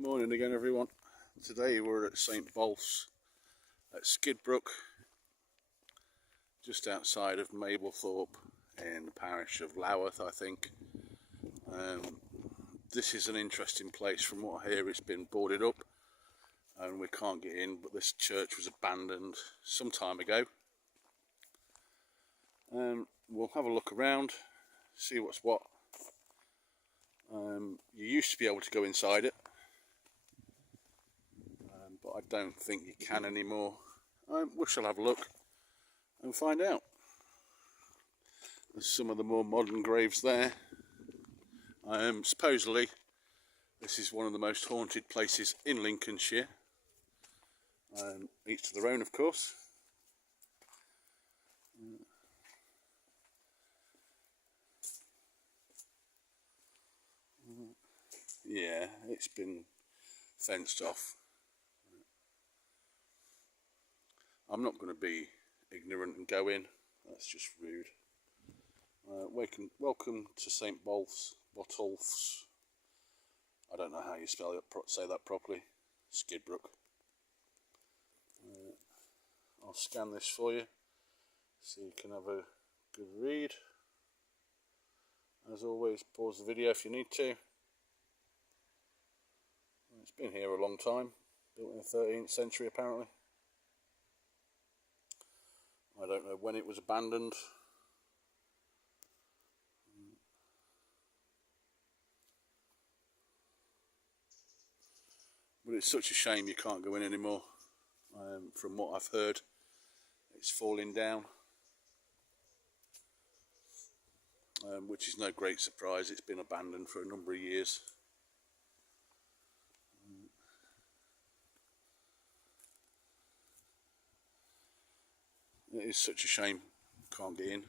Morning again, everyone. Today we're at St Botolph at Skidbrooke, just outside of Mablethorpe in the parish of Louth, I think. This is an interesting place. From what I hear, it's been boarded up and we can't get in, but this church was abandoned some time ago. We'll have a look around, see what's what. You used to be able to go inside it, but I don't think you can anymore. We shall have a look and find out. There's some of the more modern graves there. Supposedly this is one of the most haunted places in Lincolnshire. Each to their own, of course. Yeah, it's been fenced off. I'm not going to be ignorant and go in. That's just rude. Welcome to St Botolph's. I don't know how you say that properly. Skidbrooke. I'll scan this for you so you can have a good read. As always, pause the video if you need to. It's been here a long time, built in the 13th century apparently. I don't know when it was abandoned. But it's such a shame you can't go in anymore. From what I've heard, it's falling down. Which is no great surprise. It's been abandoned for a number of years. It is such a shame, can't get in.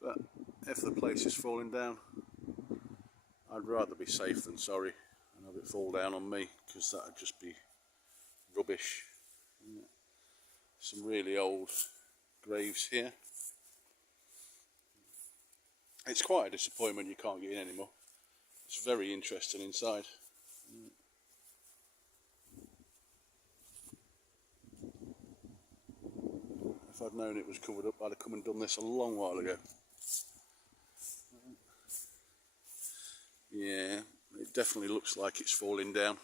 But if the place is falling down, I'd rather be safe than sorry and have it fall down on me, because that would just be rubbish. Some really old graves here. It's quite a disappointment you can't get in anymore. It's very interesting inside. If I'd known it was covered up, I'd have come and done this a long while ago. Yeah, it definitely looks like it's falling down.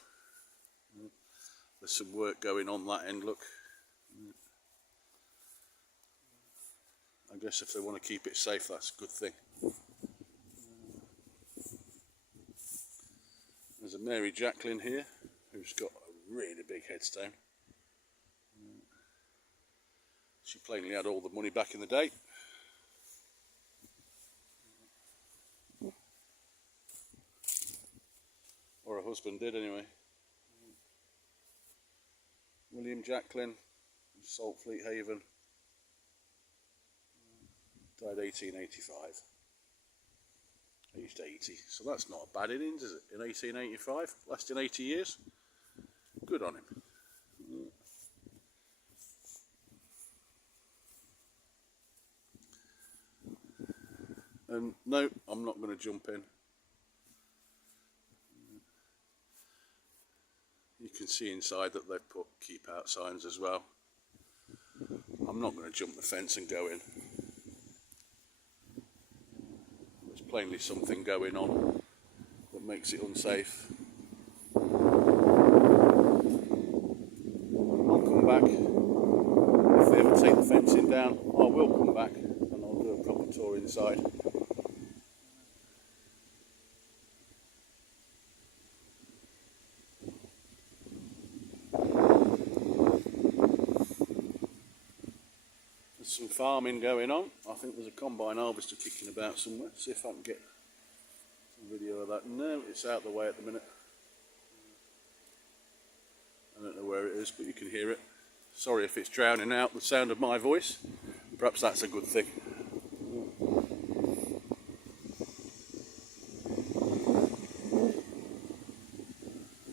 There's some work going on that end, look. I guess if they want to keep it safe, that's a good thing. There's a Mary Jacqueline here, who's got a really big headstone. She plainly had all the money back in the day. Or her husband did anyway. William Jacqueline, Saltfleet Haven. Died 1885. Aged 80. So that's not a bad innings, is it? In 1885, lasting 80 years. Good on him. And no, I'm not going to jump in. You can see inside that they've put keep out signs as well. I'm not going to jump the fence and go in. There's plainly something going on that makes it unsafe. I'll come back. If they ever take the fencing down, I will come back and I'll do a proper tour inside. Some farming going on. I think there's a combine harvester kicking about somewhere. See if I can get a video of that. No, it's out of the way at the minute. I don't know where it is, but you can hear it. Sorry if it's drowning out the sound of my voice. Perhaps that's a good thing.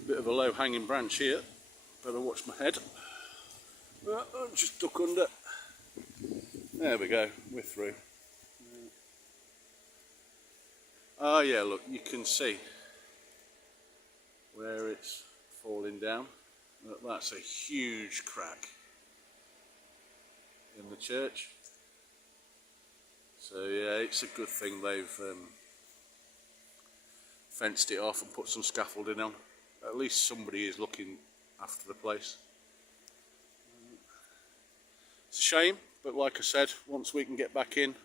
Bit of a low hanging branch here. Better watch my head. I'll just duck under. There we go, we're through. Oh yeah, look, you can see where it's falling down. Look, that's a huge crack in the church. So yeah, it's a good thing they've fenced it off and put some scaffolding on. At least somebody is looking after the place. It's a shame, but like I said, once we can get back in,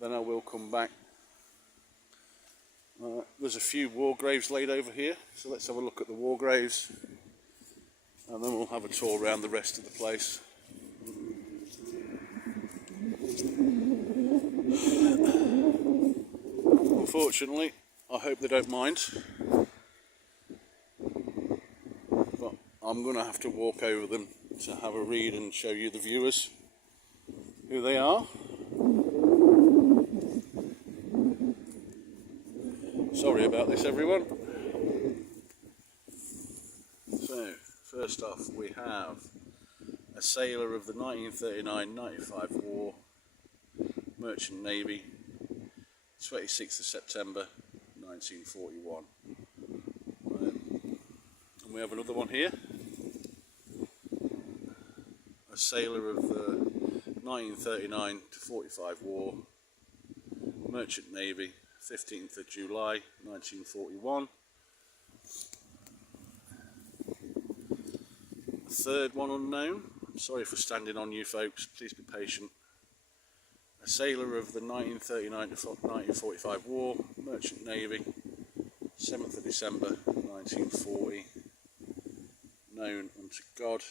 then I will come back. There's a few war graves laid over here, so let's have a look at the war graves, and then we'll have a tour around the rest of the place. Unfortunately, I hope they don't mind, but I'm going to have to walk over them to have a read and show you the viewers who they are. Sorry about this, everyone. So, first off, we have a sailor of the 1939-95 war, merchant navy, 26th of September 1941. And we have another one here, a sailor of the 1939-45 war, merchant navy, 15th of July 1941. A third one unknown. I'm sorry for standing on you folks, please be patient. A sailor of the 1939-1945 war, merchant navy, 7th of December 1940, known unto God.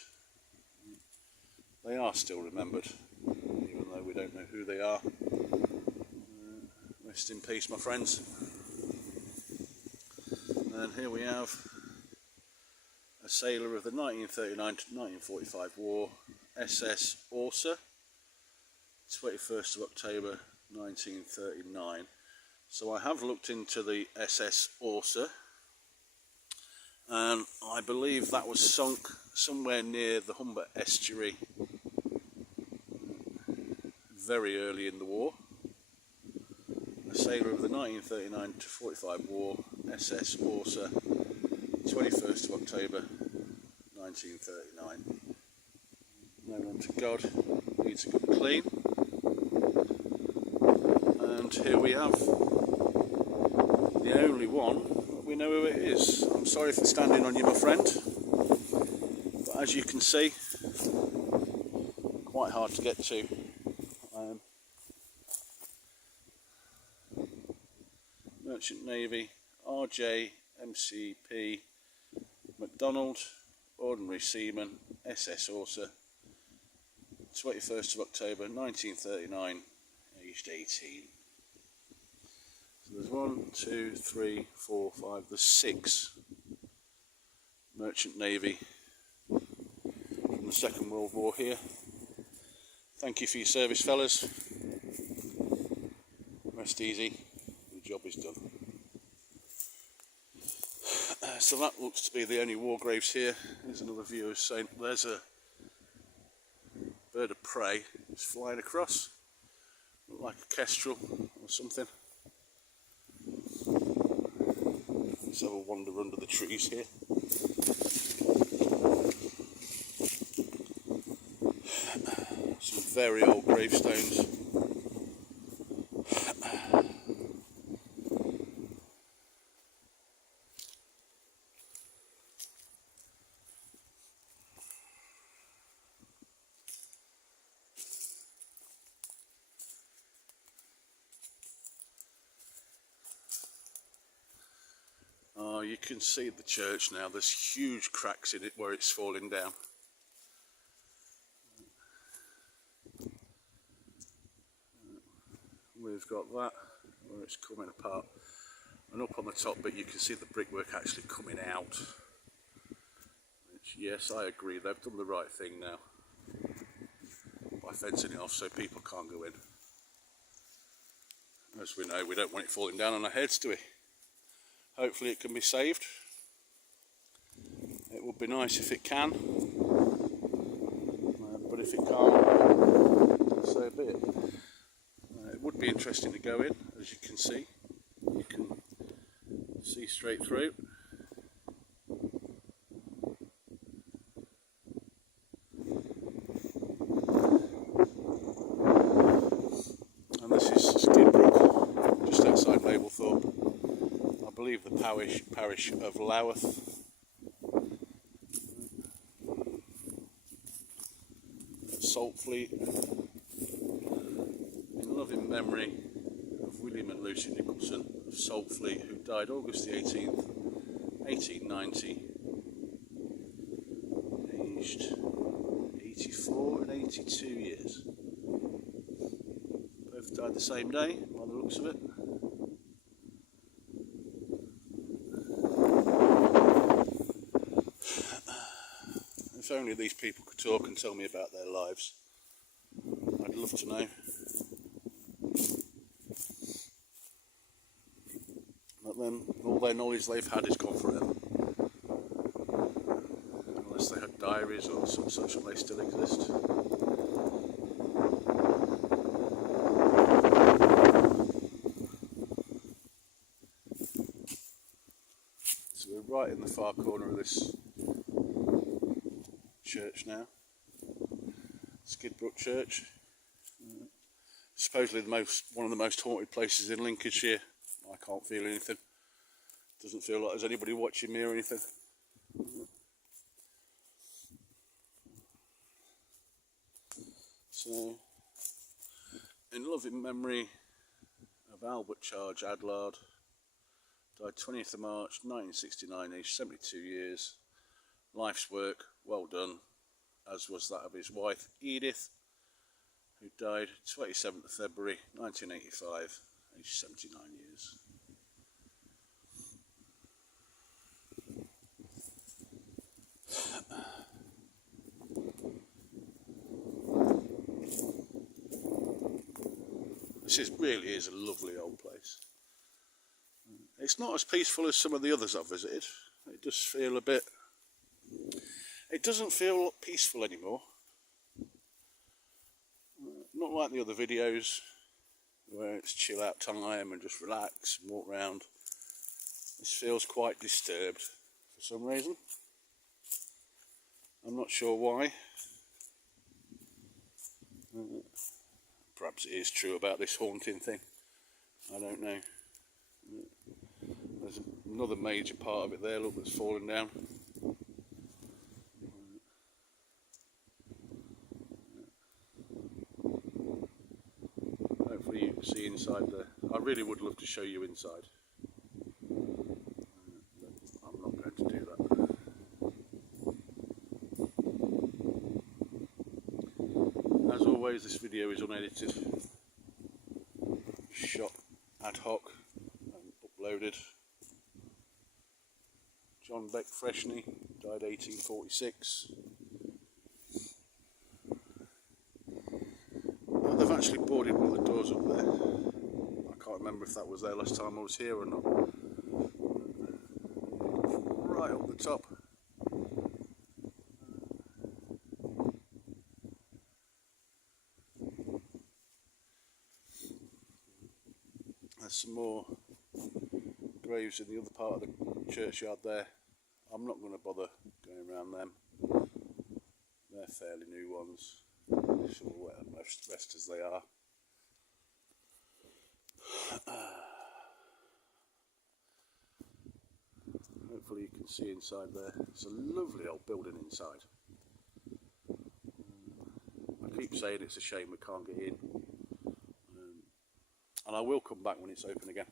They are still remembered, even though we don't know who they are. Rest in peace, my friends. And here we have a sailor of the 1939-1945 war, SS Orsa, 21st of October 1939. So I have looked into the SS Orsa, and I believe that was sunk somewhere near the Humber estuary very early in the war. A sailor of the 1939-45 war, SS Orsa, 21st of October 1939. Known unto God, needs a good clean. And here we have the only one, we know who it is. I'm sorry for standing on you, my friend, but as you can see, quite hard to get to. Merchant Navy, RJ, MCP, MacDonald, Ordinary Seaman, SS Orsa, 21st of October 1939, aged 18. So there's 1, 2, 3, 4, 5, there's 6 Merchant Navy from the Second World War here. Thank you for your service, fellas. Rest easy, the job is done. So that looks to be the only war graves here. There's another viewer saying there's a bird of prey that's flying across, look like a kestrel or something. Let's have a wander under the trees here. Some very old gravestones. Oh, you can see the church now, there's huge cracks in it where it's falling down. We've got that where it's coming apart, and up on the top bit you can see the brickwork actually coming out, which, yes, I agree, they've done the right thing now by fencing it off so people can't go in. As we know, we don't want it falling down on our heads, do we? Hopefully it can be saved. It would be nice if it can. interesting to go in, as you can see. You can see straight through. And this is Skidbrooke, just outside Mablethorpe. I believe the parish of Louth. Saltfleet, in loving memory of William and Lucy Nicholson of Saltfleet, who died August the 18th, 1890, aged 84 and 82 years. Both died the same day, by the looks of it. If only these people could talk and tell me about their lives. I'd love to know. But then all their knowledge they've had is gone forever. Unless they had diaries or some such, and they still exist. So we're right in the far corner of this church now, Skidbrooke Church. Supposedly one of the most haunted places in Lincolnshire. I can't feel anything. Doesn't feel like there's anybody watching me or anything. So, in loving memory of Albert Charge Adlard, died 20th of March 1969, aged 72 years. Life's work well done, as was that of his wife Edith, who died 27th of February 1985, aged 79 years. This really is a lovely old place. It's not as peaceful as some of the others I've visited. It does feel a bit... It doesn't feel peaceful anymore. Not like the other videos where it's chill out time and just relax and walk around. This feels quite disturbed for some reason. I'm not sure why. Perhaps it is true about this haunting thing. I don't know. There's another major part of it there, look, that's fallen down. Hopefully you can see inside there. I really would love to show you inside. But I'm not going to do that. As always, this video is unedited, shot ad hoc and uploaded. John Beck Freshney, died 1846. They've actually boarded one of the doors up there. I can't remember if that was there last time I was here or not. Right up the top. There's some more graves in the other part of the churchyard there. I'm not going to bother going around them. They're fairly new ones. Sure, let them rest as they are. Hopefully you can see inside there. It's a lovely old building inside. I keep saying it's a shame we can't get in. And I will come back when it's open again.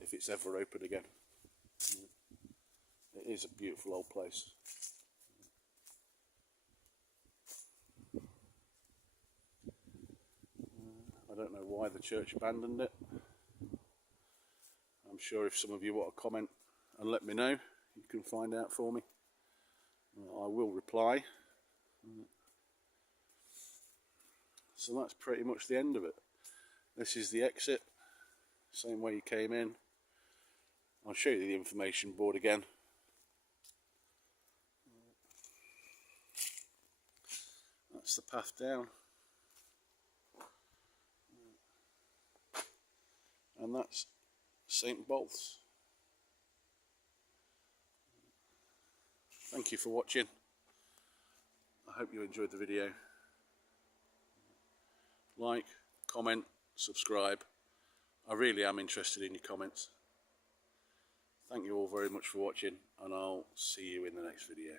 If it's ever open again. It is a beautiful old place. I don't know why the church abandoned it. I'm sure if some of you want to comment and let me know, you can find out for me. I will reply. So that's pretty much the end of it. This is the exit, same way you came in. I'll show you the information board again. That's the path down. And that's St Botolph. Thank you for watching. I hope you enjoyed the video. Like, comment, subscribe. I really am interested in your comments. Thank you all very much for watching, and I'll see you in the next video.